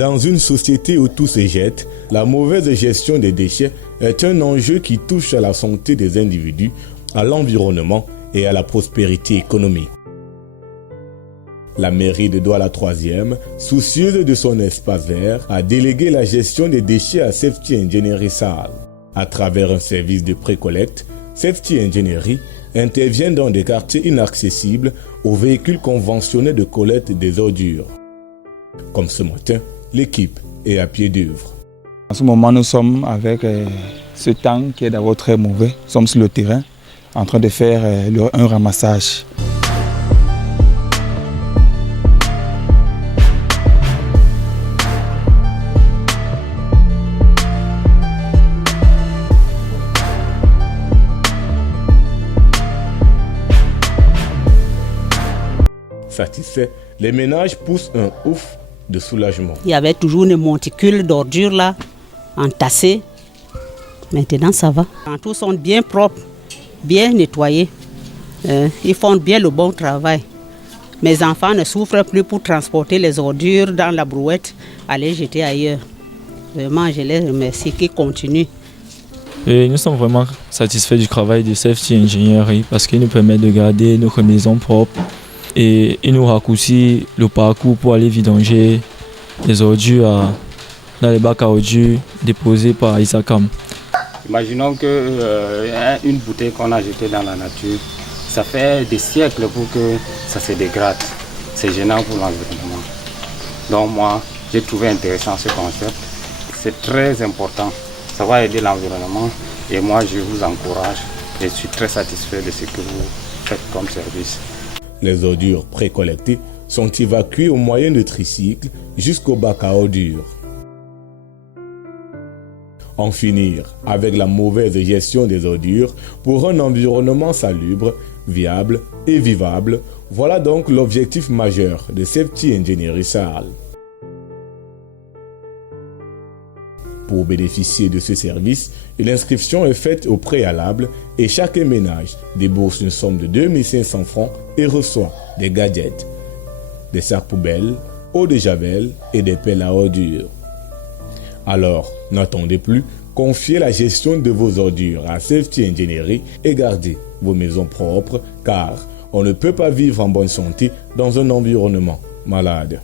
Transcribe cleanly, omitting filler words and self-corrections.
Dans une société où tout se jette, la mauvaise gestion des déchets est un enjeu qui touche à la santé des individus, à l'environnement et à la prospérité économique. La mairie de Douala 3e, soucieuse de son espace vert, a délégué la gestion des déchets à Safety Engineering Sahel. À travers un service de pré-collecte, Safety Engineering intervient dans des quartiers inaccessibles aux véhicules conventionnels de collecte des ordures. Comme ce matin, l'équipe est à pied d'œuvre. En ce moment, nous sommes avec ce temps qui est d'abord très mauvais. Nous sommes sur le terrain en train de faire un ramassage. Satisfaits, les ménages poussent un ouf de soulagement. Il y avait toujours une monticule d'ordures là, entassées. Maintenant ça va. Tous sont bien propres, bien nettoyés. Ils font bien le bon travail. Mes enfants ne souffrent plus pour transporter les ordures dans la brouette, aller jeter ailleurs. Vraiment, je les remercie qu'ils continuent. Et nous sommes vraiment satisfaits du travail de Safety Engineering parce qu'il nous permet de garder notre maison propre. Et il nous raccourcit le parcours pour aller vidanger les ordures dans les bacs à ordures déposés par Isakam. Imaginons qu'une bouteille qu'on a jetée dans la nature, ça fait des siècles pour que ça se dégrade. C'est gênant pour l'environnement. Donc moi, j'ai trouvé intéressant ce concept. C'est très important. Ça va aider l'environnement et moi, je vous encourage. Je suis très satisfait de ce que vous faites comme service. Les ordures précollectées sont évacuées au moyen de tricycles jusqu'au bac à ordures. En finir avec la mauvaise gestion des ordures pour un environnement salubre, viable et vivable, voilà donc l'objectif majeur de Safety Engineering Sahel. Pour bénéficier de ce service, une inscription est faite au préalable et chaque ménage débourse une somme de 2500 francs et reçoit des gadgets, des sacs poubelles, eau de javel et des pelles à ordures. Alors, n'attendez plus, confiez la gestion de vos ordures à Safety Engineering et gardez vos maisons propres car on ne peut pas vivre en bonne santé dans un environnement malade.